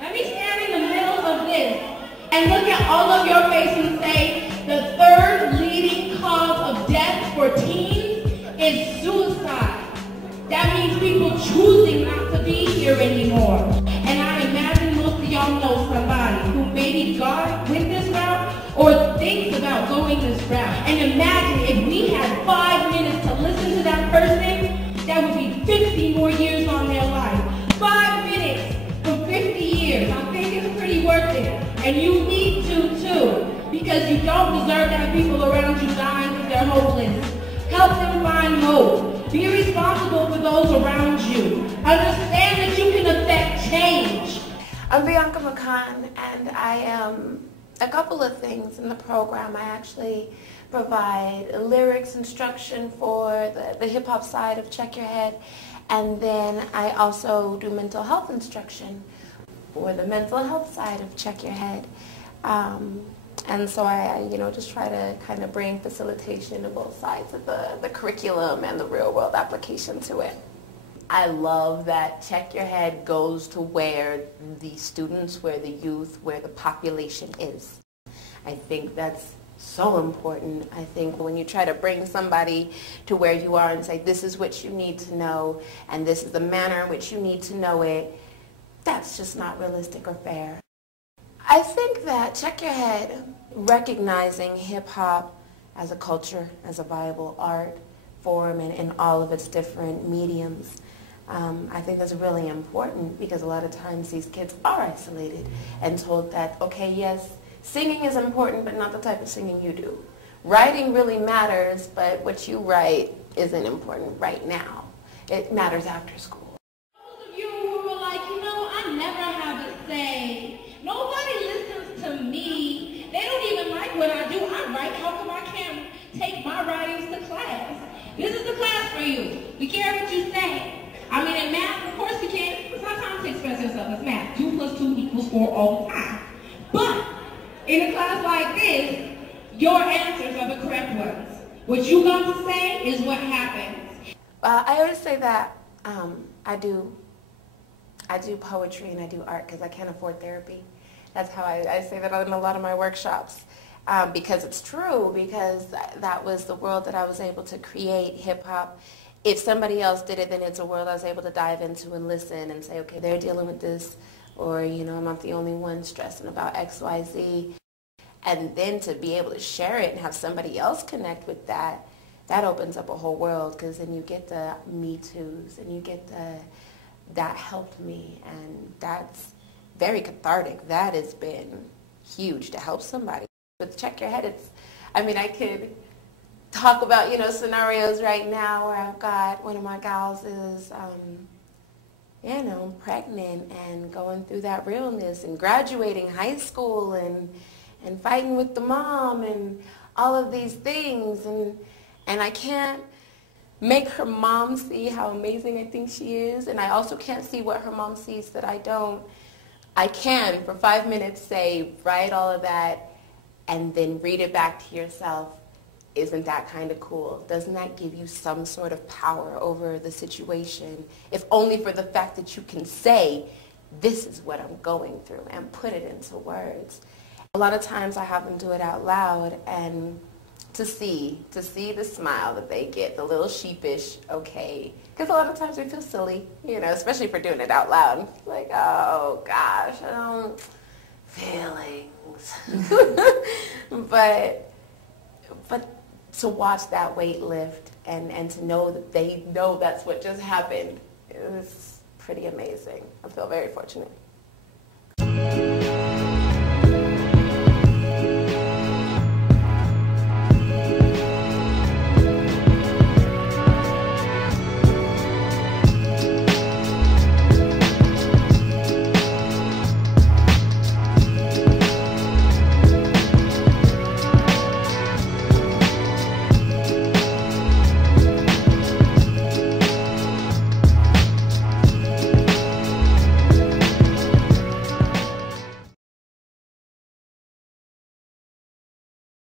Let me stand in the middle of this and look at all of your faces and say, the third leading cause of death for teens is suicide. That means people choosing not to be here anymore. And I imagine most of y'all know somebody who maybe went this route or thinks about going this route. And imagine if we had 5 minutes to listen to that person, that would be 50 more years on their life. 5 minutes for 50 years. I think it's pretty worth it. And you need to too, because you don't deserve to have people around you dying because they're hopeless. Help them find hope. Be responsible for those around you. Understand that you can affect change. I'm Bianca McCann, and I am a couple of things in the program. I actually provide lyrics instruction for the hip-hop side of Check Your Head, and then I also do mental health instruction for the mental health side of Check Your Head. And so I just try to kind of bring facilitation to both sides of the curriculum and the real world application to it. I love that Check Your Head goes to where the students, where the youth, where the population is. I think that's so important. I think when you try to bring somebody to where you are and say, this is what you need to know, and this is the manner in which you need to know it, that's just not realistic or fair. I think that Check Your Head, recognizing hip-hop as a culture, as a viable art form, and in all of its different mediums, I think that's really important, because a lot of times these kids are isolated and told that, okay, yes, singing is important, but not the type of singing you do. Writing really matters, but what you write isn't important right now. It matters after school. Those of you who were like, I never have a say. Nobody listens to me. They don't even like what I do. I write. How come I can't take my writings to class? This is the class for you. We care what you say. I mean, in math, of course you can. It's not time to express yourself. It's math. 2 + 2 equals 4 all the time. But in a class like this, your answers are the correct ones. What you got to say is what happens. I always say that I do poetry and I do art because I can't afford therapy. That's how I say that in a lot of my workshops, because it's true, because that was the world that I was able to create, hip-hop. If somebody else did it, then it's a world I was able to dive into and listen and say, okay, they're dealing with this, or, I'm not the only one stressing about X, Y, Z. And then to be able to share it and have somebody else connect with that, that opens up a whole world, because then you get the Me Too's and you get that helped me, and that's very cathartic. That has been huge to help somebody. With Check Your Head, I could talk about, scenarios right now where I've got one of my gals is, pregnant and going through that realness and graduating high school and fighting with the mom and all of these things. And I can't make her mom see how amazing I think she is, and I also can't see what her mom sees that I don't. I can, for 5 minutes, say, write all of that, and then read it back to yourself. Isn't that kind of cool? Doesn't that give you some sort of power over the situation, if only for the fact that you can say, this is what I'm going through, and put it into words. A lot of times I have them do it out loud, and to see the smile that they get, the little sheepish, okay, because a lot of times we feel silly, especially for doing it out loud. Like, oh gosh, feelings. but to watch that weight lift and to know that they know that's what just happened, it was pretty amazing. I feel very fortunate.